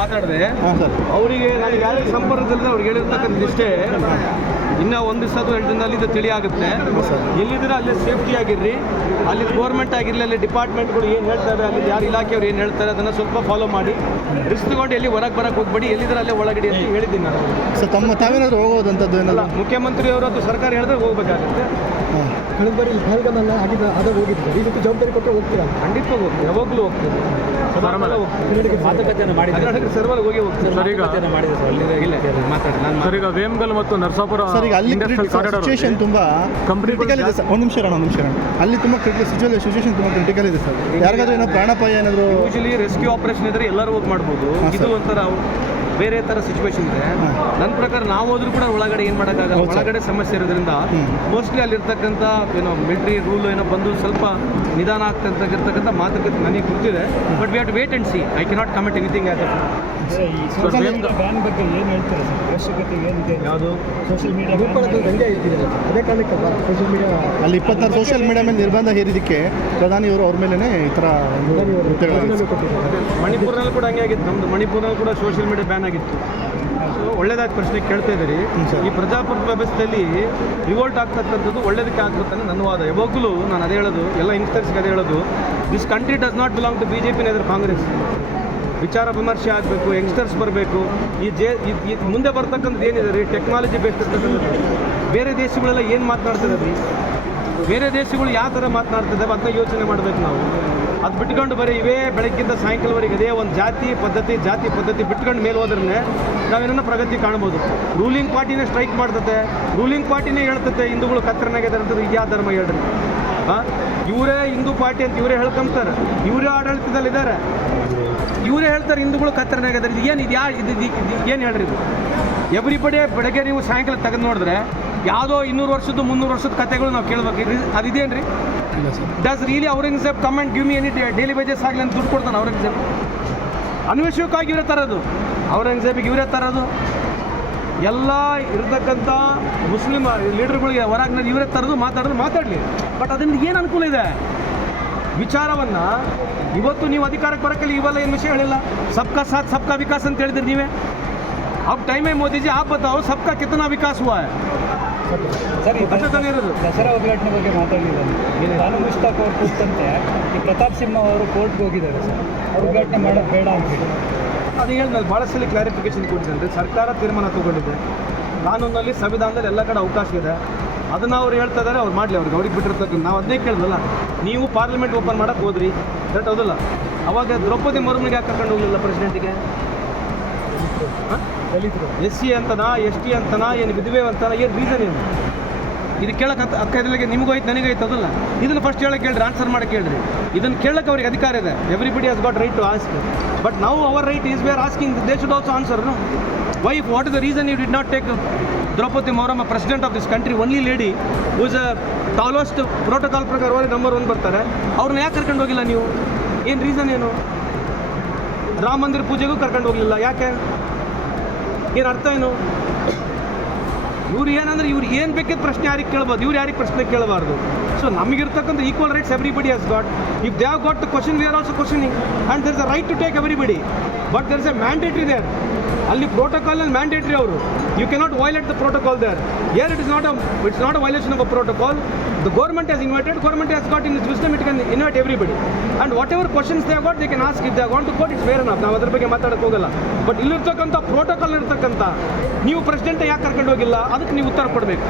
ಮಾತಾಡಿದೆ ಹಾಂ ಸರ್. ಅವರಿಗೆ ನಾನು ಯಾರಿಗೆ ಸಂಪರ್ಕದಲ್ಲಿ ಅವ್ರಿಗೆ ಹೇಳಿರ್ತಕ್ಕಂಥದ್ದಿಷ್ಟೇ ಇನ್ನ ಒಂದು ದಿವಸ ಅಥವಾ ಎರಡು ದಿನದಲ್ಲಿ ಇದು ತಿಳಿ ಆಗುತ್ತೆ ಎಲ್ಲಿದ್ದೀರ ಅಲ್ಲಿ ಸೇಫ್ಟಿ ಆಗಿರ್ರಿ ಅಲ್ಲಿ ಗೋರ್ಮೆಂಟ್ ಆಗಿರಲಿ ಅಲ್ಲಿ ಡಿಪಾರ್ಟ್ಮೆಂಟ್ಗಳು ಏನು ಹೇಳ್ತಾರೆ ಅಲ್ಲಿ ಯಾರು ಇಲಾಖೆಯವ್ರು ಏನು ಹೇಳ್ತಾರೆ ಅದನ್ನು ಸ್ವಲ್ಪ ಫಾಲೋ ಮಾಡಿ. ರಿಸ್ಕ್ ತಗೊಂಡು ಎಲ್ಲಿ ಹೊರಗೆ ಬರಕ್ಕೆ ಹೋಗ್ಬೇಡಿ ಎಲ್ಲಿದ್ರೆ ಅಲ್ಲೇ ಒಳಗಡೆ ಅಂತ ಹೇಳಿದ್ದೀನಿ ನಾನು. ಸರ್ ತಮ್ಮ ತಾವೇನಾದರೂ ಹೋಗೋದಂಥದ್ದು ಏನಲ್ಲ ಮುಖ್ಯಮಂತ್ರಿಯವರು ಅಥವಾ ಸರ್ಕಾರ ಹೇಳಿದ್ರೆ ಹೋಗಬೇಕಾಗುತ್ತೆ. ಹಾಂ. ಕಳೆದ ಬಾರಿ ಪಹಲ್ಗಮಲ್ಲ ಆಗಿದ ಅದ ಹೋಗಿದ್ದು. ಈ ರೀತಿ ಜವಾಬ್ದಾರಿ ಕೊಟ್ಟರೆ ಹೋಗ್ತೀರಾ? ಖಂಡಿತವಾಗಿ ಹೋಗ್ತೀವಿ ಯಾವಾಗಲೂ ಹೋಗ್ತೀವಿ ಹೋಗ್ತೀವಿ ಮಾತುಕತೆಯನ್ನು ಮಾಡಿದ್ದಾರೆ ಕರ್ನಾಟಕ ಸರ್ವಲ್ ಹೋಗಿ ಹೋಗ್ತೀವಿ ಮಾತುಕತೆಯನ್ನು ಮಾಡಿದೆ ಸರ್. ಅಲ್ಲಿ ಇಲ್ಲ. ಮಾತಾಡಿ ನಾನು ಸರ್ ಈಗ ವೇಮಗಲ್ ಮತ್ತು ನರಸಾಪುರ ಸರ್ ಈಗ ಅಲ್ಲಿ ಸಿಚುವೇಶನ್ ತುಂಬ ಕ್ರಿಟಿಕಲ್ ಇದೆ ಸರ್. ಒಂದು ನಿಮಿಷ ರಣ ಒಂದು ನಿಮಿಷ ಇರೋಣ. ಅಲ್ಲಿ ತುಂಬ ಕ್ರಿಟಿಕಲ್ ಸಿಚುವೇಶನ್ ಸಿಚುವೇಶನ್ ತುಂಬ ಕ್ರಿಟಿಕಲ್ ಇದೆ ಸರ್. ಯಾರಿಗಾದ್ರೂ ಏನೋ ಪ್ರಾಣಾಪಾಯ ಏನಾದರೂ ಯೂಶಲಿ ರೆಸ್ಕ್ಯೂ ಆಪರೇಷನ್ ಇದ್ರೆ ಎಲ್ಲರೂ ಹೋಗಿ ಮಾಡ್ಬೋದು. ಇದು ಸರ್. ಒಂಥರ ಬೇರೆ ಥರ ಸಿಚುವೇಶನ್ ಇದೆ. ನನ್ನ ಪ್ರಕಾರ ನಾವು ಹೋದ್ರೂ ಕೂಡ ಒಳಗಡೆ ಏನು ಮಾಡೋಕ್ಕಾಗಲ್ಲ. ಒಳಗಡೆ ಸಮಸ್ಯೆ ಇರೋದ್ರಿಂದ. ಮೋಸ್ಟ್ಲಿ ಅಲ್ಲಿರ್ತಕ್ಕಂಥ ಏನೋ ಮಿಲಿಟರಿ ರೂಲ್ ಏನೋ ಬಂದು ಸ್ವಲ್ಪ ನಿಧಾನ ಆಗ್ತಿರ್ತಕ್ಕಂಥ ಮಾತುಕತೆ ನನಗೆ ಗೊತ್ತಿದೆ but we have to wait and see I cannot comment anything ban ಬಗ್ಗೆ ಏನು ಹೇಳ್ತೀರಾ ಸರ್? ಅವಶ್ಯಕತೆ ಏನಿದೆ? ಯಾವುದು? ಸೋಷಿಯಲ್ ಮೀಡಿಯಾ ಗಂಗೆ ಅದೇ ಕಾರಣಕ್ಕೆ ಸೋಷಿಯಲ್ ಮೀಡಿಯಾ ಅಲ್ಲಿ ಇಪ್ಪತ್ತಾರು ಸೋಷಿಯಲ್ ಮೀಡಿಯಾ ಮೇಲೆ ನಿರ್ಬಂಧ ಹೇರಿದಿಕೆ ಪ್ರಧಾನಿ ಅವರು ಅವ್ರ ಮೇಲೆ ಈ ಥರ. ಮಣಿಪುರ್ನಲ್ಲಿ ಕೂಡ ಹಂಗೆ ಆಗಿತ್ತು. ನಮ್ಮದು ಮಣಿಪುರ್ನಲ್ಲಿ ಕೂಡ ಸೋಷಿಯಲ್ ಮೀಡಿಯಾ ಬ್ಯಾನ್ ಸೊ ಒಳ್ಳೇದಾದ ಪ್ರಶ್ನೆ ಕೇಳ್ತಾ ಇದ್ದೀರಿ. ಈ ಪ್ರಜಾಪ್ರಭುತ್ವ ವ್ಯವಸ್ಥೆಯಲ್ಲಿ ರಿವೋಲ್ಟ್ ಆಗ್ತಕ್ಕಂಥದ್ದು ಒಳ್ಳೇದಕ್ಕೆ ಅಂತ ನನ್ನ ವಾದ. ಯಾವಾಗಲೂ ನಾನು ಅದೇ ಹೇಳೋದು ಎಲ್ಲ ಯಂಗ್ಸ್ಟರ್ಸ್ಗೆ ಅದೇ ಹೇಳೋದು this country does not belong to B J P neither Congress ವಿಚಾರ ವಿಮರ್ಶೆ ಆಗಬೇಕು ಯಂಗ್ಸ್ಟರ್ಸ್ ಬರಬೇಕು. ಈ ಜೆ ಮುಂದೆ ಬರ್ತಕ್ಕಂಥದ್ದು ಏನಿದೆ ರೀ ಟೆಕ್ನಾಲಜಿ ಬೇಸ್ಡ್ ಇರ್ತಕ್ಕಂಥದ್ದು. ಬೇರೆ ದೇಶಗಳೆಲ್ಲ ಏನು ಮಾತನಾಡ್ತದೆ ರೀ ಬೇರೆ ದೇಶಗಳು ಯಾವ ಥರ ಮಾತನಾಡ್ತಿದ್ದಾವೆ ಅದನ್ನ ಯೋಚನೆ ಮಾಡಬೇಕು ನಾವು. ಅದು ಬಿಟ್ಕೊಂಡು ಬರೀ ಇವೇ ಬೆಳಗ್ಗಿಂದ ಸಾಯಂಕಾಲವರೆಗೆ ಅದೇ ಒಂದು ಜಾತಿ ಪದ್ಧತಿ ಜಾತಿ ಪದ್ಧತಿ ಬಿಟ್ಕೊಂಡು ಮೇಲೆ ಹೋದ್ರೆ ನಾವೇನೋ ಪ್ರಗತಿ ಕಾಣ್ಬೋದು. ರೂಲಿಂಗ್ ಪಾರ್ಟಿನೇ ಸ್ಟ್ರೈಕ್ ಮಾಡ್ತತೆ, ರೂಲಿಂಗ್ ಪಾರ್ಟಿನೇ ಹೇಳ್ತತೆ, ಹಿಂದೂಗಳು ಕತ್ತರನಾಗಿದ್ದಾರೆ ಅಂತ ಯಾವ ಧರ್ಮ ಹೇಳ್ರಿ? ಹಾಂ? ಇವರೇ ಹಿಂದೂ ಪಾರ್ಟಿ ಅಂತ ಇವರೇ ಹೇಳ್ಕೊಂತಾರೆ ಇವರೇ ಆಡಳಿತದಲ್ಲಿದ್ದಾರೆ ಇವರೇ ಹೇಳ್ತಾರೆ ಹಿಂದೂಗಳು ಕತ್ತರನಾಗಿದ್ದಾರೆ. ಇದು ಏನು ಇದು ಯಾ ಇದು ಏನು ಹೇಳ್ರಿ ಇದು? ಎವ್ರಿಬಡಿ ಬೆಳಗ್ಗೆ ನೀವು ಸಾಯಂಕಾಲ ತೆಗೆದು ನೋಡಿದ್ರೆ ಯಾವುದೋ ಇನ್ನೂರು ವರ್ಷದ್ದು ಮುನ್ನೂರು ವರ್ಷದ ಕತೆಗಳು ನಾವು ಕೇಳಬೇಕು. ಅದಿದೇನು ರೀ does really Aurangzeb come and give me any daily wages ಆಗಲಿ ಅಂತ ದುಡ್ಡು ಕೊಡ್ತಾನೆ ಔರಂಗಜೇಬ್ ಅನ್ವೇಷಕವಾಗಿ ಇವರೇ ತರೋದು. ಔರಂಗಜೇಬಿಗೆ ಇವರೇ ತರೋದು. ಎಲ್ಲ ಇರತಕ್ಕಂಥ ಮುಸ್ಲಿಂ ಲೀಡರ್ಗಳಿಗೆ ಹೊರಗಿನಲ್ಲಿ ಇವರೇ ತರೋದು ಮಾತಾಡೋದು ಮಾತಾಡಲಿ. ಬಟ್ ಅದರಿಂದ ಏನು ಅನುಕೂಲ ಇದೆ? ವಿಚಾರವನ್ನು ಇವತ್ತು ನೀವು ಅಧಿಕಾರಕ್ಕೆ ಬರೋಕ್ಕಲ್ಲಿ ಇವೆಲ್ಲ ಏನು ವಿಷಯ ಹೇಳಿಲ್ಲ ಸಬ್ಕಾ ಸಾಥ್ ಸಬ್ಕಾ ವಿಕಾಸ್ ಅಂತ ಹೇಳಿದ್ರಿ ನೀವೇ. अब टाइम है मोदी जी आप बताओ सबका कितना विकास हुआ है ಸರ್ ಈ ಅಷ್ಟೇ ತಾನೇ ಇರೋದು ದಸರಾ ಉದ್ಘಾಟನೆ ಬಗ್ಗೆ ಮಾತಾಡಲಿಲ್ಲ ನಾನು ಮುಷ್ತಾಕ್ ಅವ್ರು ಕೂತಂತೆ ಈ ಪ್ರತಾಪ್ ಸಿಂಹ ಅವರು ಕೋರ್ಟ್ಗೆ ಹೋಗಿದ್ದಾರೆ ಸರ್ ಅವ್ರು ಉದ್ಘಾಟನೆ ಮಾಡೋದು ಬೇಡ ಅಂತ ಹೇಳಿ ಅದು ಹೇಳಿದ್ಮೇಲೆ ಭಾಳ ಸಲ ಕ್ಲಾರಿಫಿಕೇಶನ್ ಕೊಟ್ಟಿದ್ದಾರೆ ಸರ್ಕಾರ ತೀರ್ಮಾನ ತಗೊಂಡಿದೆ ಕಾನೂನಲ್ಲಿ ಸಂವಿಧಾನದಲ್ಲಿ ಎಲ್ಲ ಕಡೆ ಅವಕಾಶ ಇದೆ ಅದನ್ನು ಅವ್ರು ಹೇಳ್ತಾ ಇದ್ದಾರೆ ಅವ್ರು ಮಾಡಲಿ ಅವ್ರಿಗೆ ಅವ್ರಿಗೆ ಬಿಟ್ಟಿರ್ತಕ್ಕಂಥ ನಾವು ಅದನ್ನೇ ಕೇಳಿದ್ವಲ್ಲ ನೀವು ಪಾರ್ಲಿಮೆಂಟ್ ಓಪನ್ ಮಾಡಕ್ಕೆ ಹೋದ್ರಿ ಕರೆಕ್ಟ್ ಹೌದಲ್ಲ ಅವಾಗ ದ್ರೌಪದಿ ಮುರ್ಮುನಿಗೆ ಯಾಕೆ ಕರ್ಕೊಂಡು ಹೋಗಲಿಲ್ಲ ಪ್ರೆಸಿಡೆಂಟಿಗೆ ಎಸ್ ಸಿ ಅಂತನಾ, ಎಸ್ ಟಿ ಅಂತನಾ, ಏನು ವಿಧವೆ ಅಂತನಾ, ಏನು ರೀಸನ್ ಏನು? ಇದು ಕೇಳಕ್ಕೆ ಅಂತ ಅಕ್ಕ ಇದ್ರಿಗೆ ನಿಮಗೂ ಐತೆ ನನಗೂ ಐತೆ ಅದಲ್ಲ. ಇದನ್ನು ಫಸ್ಟ್ ಹೇಳಕ್ಕೆ ಕೇಳ್ರಿ ಆನ್ಸರ್ ಮಾಡಕ್ಕೆ ಹೇಳ್ರಿ ಇದನ್ನು ಕೇಳಕ್ಕೆ ಅವ್ರಿಗೆ ಅಧಿಕಾರ ಇದೆ. Everybody has got right to ask but ನಾವು our right is we're asking they should also answer no why what is the reason you did not take Draupadi Murmu president of this country only lady who's a tallest protocol ಪ್ರಕಾರವಾಗಿ number one ಬರ್ತಾರೆ, ಅವ್ರನ್ನ ಯಾಕೆ ಕರ್ಕೊಂಡು ಹೋಗಿಲ್ಲ ನೀವು? ಏನು reason ಏನು? ರಾಮ ಮಂದಿರ ಪೂಜೆಗೂ ಕರ್ಕೊಂಡು ಹೋಗಲಿಲ್ಲ, ಯಾಕೆ? ಏನು ಅರ್ಥ ಏನು? ಇವ್ರು ಏನಂದ್ರೆ ಇವ್ರು ಏನು ಬೇಕಿದ್ದ ಪ್ರಶ್ನೆ ಯಾರಿಗೆ ಕೇಳ್ಬೋದು? ಇವ್ರು ಯಾರಿಗೆ ಪ್ರಶ್ನೆ ಕೇಳಬಾರ್ದು? So ನಮಗಿರ್ತಕ್ಕಂಥ equal rights everybody has got if they have got question we are also questioning and there is a right to take everybody but there is a mandatory there ಅಲ್ಲಿ ಪ್ರೋಟೋಕಾಲ್ ಪ್ರೋಟೋಕಾಲ್ನಲ್ಲಿ ಮ್ಯಾಂಡೇಟ್ರಿ ಅವರು. You cannot violate the protocol there are it is not a it's not a violation of a protocol the government has invited government has got in system it can invite everybody and what ever questions they got they can ask if they want to quote it's where ನಾವು ನಾವು ಅದ್ರ ಬಗ್ಗೆ ಮಾತಾಡಕ್ಕೆ ಹೋಗಲ್ಲ. But ಇಲ್ಲಿರ್ತಕ್ಕಂಥ protocol ಇರ್ತಕ್ಕಂಥ, ನೀವು president ಯಾಕೆ ಕರ್ಕೊಂಡು ಹೋಗಿಲ್ಲ? ಅದಕ್ಕೆ ನೀವು ಉತ್ತರ ಕೊಡಬೇಕು.